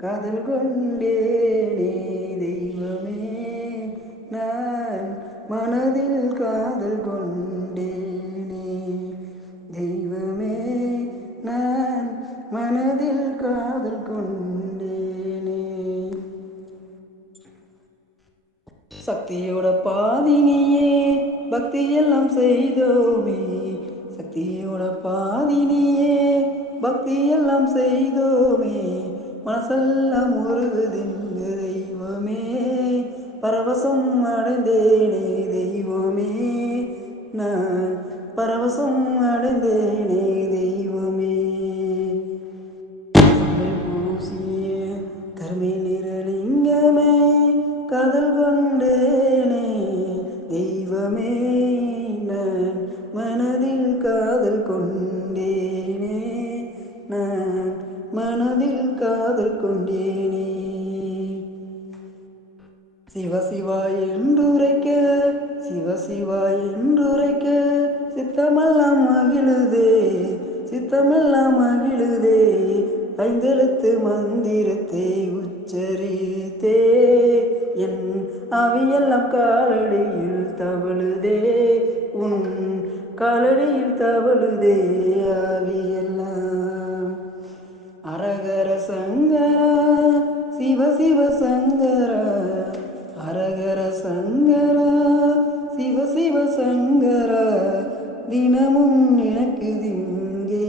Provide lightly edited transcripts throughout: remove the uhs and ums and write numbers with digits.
காதல் கொண்டேனே தெய்வமே நான் மனதில் காதல் கொண்டேனே தெய்வமே நான் மனதில் காதல் கொண்டேனே. சக்தியோட பாதினியே பக்தியெல்லாம் செய்தோமே, சக்தியோட பாதினியே பக்தியெல்லாம் செய்தோமே, மனசெல்லாம் முருகுதிங்க தெய்வமே, பரவசம் அடைந்தேனே தெய்வமே நான் பரவசம் அடைந்தேனே தெய்வமே. பூசிய கருமை நிறலிங்கமே காதல் கொண்டேனே தெய்வமே நான் மனதில் காதல் கொண்டேனே நான் மனதில் காதல் கொண்டேனே. சிவசிவா என்றுரைக்க சிவசிவா என்றுரைக்க சித்தமெல்லாம் மகிழுதே சித்தமெல்லாம் மகிழுதே, ஐந்தெழுத்து மந்திரத்தை உச்சரித்தே என் அவையெல்லாம் காலடியில் தவழுதே, உன் காலடியில் தவழுதே ஆவியெல்லாம். அரகர சங்கரா சிவ சிவ சங்கரா, அரகர சங்கரா சிவ சிவ சங்கரா, தினமும் நினைக்குதிங்கே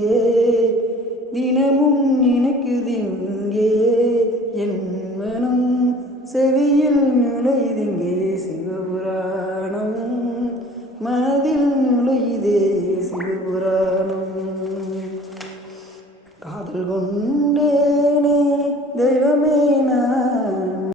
தினமும் நினைக்குதிங்கே என் மனம் செவியில் நுழையுதிங்கே சிவபுராணம் மனதில் நுழையுதே சிவபுராணம். காதல் கொண்டேனே தெய்வமே நான்